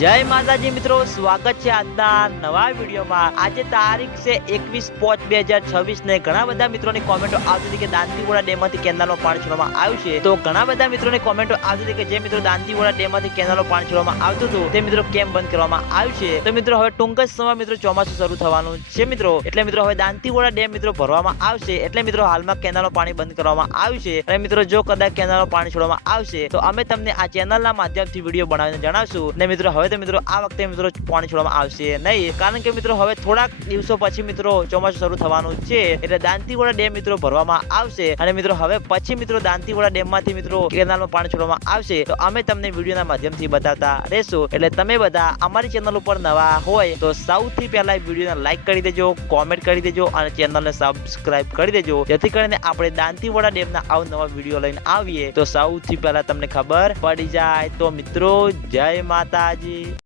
જય માતાજી મિત્રો, સ્વાગત છે આજના નવા વિડીયોમાં। આજે તારીખ છે 21/5/2026 ને ઘણા બધા મિત્રોની કોમેન્ટો આવતી હતી કે દાંતીવાડા ડેમમાંથી કેનાલમાં પાણી છોડવામાં આવ્યું છે। તો ઘણા બધા મિત્રોની કોમેન્ટો આવતી હતી કે જે મિત્રો દાંતીવાડા ડેમમાંથી કેનાલમાં પાણી છોડવામાં આવતું હતું તે મિત્રો કેમ બંધ કરવામાં આવ્યું છે। તો મિત્રો હવે ટૂંક જ સમયમાં મિત્રો ચોમાસું શરૂ થવાનું છે મિત્રો, એટલે મિત્રો હવે દાંતીવાડા ડેમ મિત્રો ભરવામાં આવશે। એટલે મિત્રો હાલમાં કેનાલમાં પાણી બંધ કરવામાં આવ્યું છે અને મિત્રો જો કદાચ કેનાલમાં પાણી છોડવામાં આવશે તો અમે તમને આ ચેનલના માધ્યમથી વિડીયો બનાવીને જણાવશું। ને મિત્રો હવે તો મિત્રો આ વખતે મિત્રો પાણી છોડવામાં આવશે નહીં, કારણ કે મિત્રો હવે થોડાક દિવસો પછી મિત્રો ચોમાસું શરૂ થવાનું છે, એટલે દાંતીવાડા ડેમ મિત્રો ભરવામાં આવશે અને મિત્રો હવે પછી મિત્રો દાંતીવાડા ડેમમાંથી મિત્રો કેનાલમાં પાણી છોડવામાં આવશે તો અમે તમને વિડીયોના માધ્યમથી બતાવતા રહેશું। એટલે તમે બધા અમારી ચેનલ ઉપર નવા હોય તો સૌથી પહેલા વિડીયોને લાઈક કરી દેજો, કોમેન્ટ કરી દેજો અને ચેનલને સબસ્ક્રાઇબ કરી દેજો, જેથી કરીને આપણે દાંતીવાડા ડેમના અવનવા વિડીયો લઈને આવીએ તો સૌથી પહેલા તમને ખબર પડી જાય। તો મિત્રો જય માતાજી।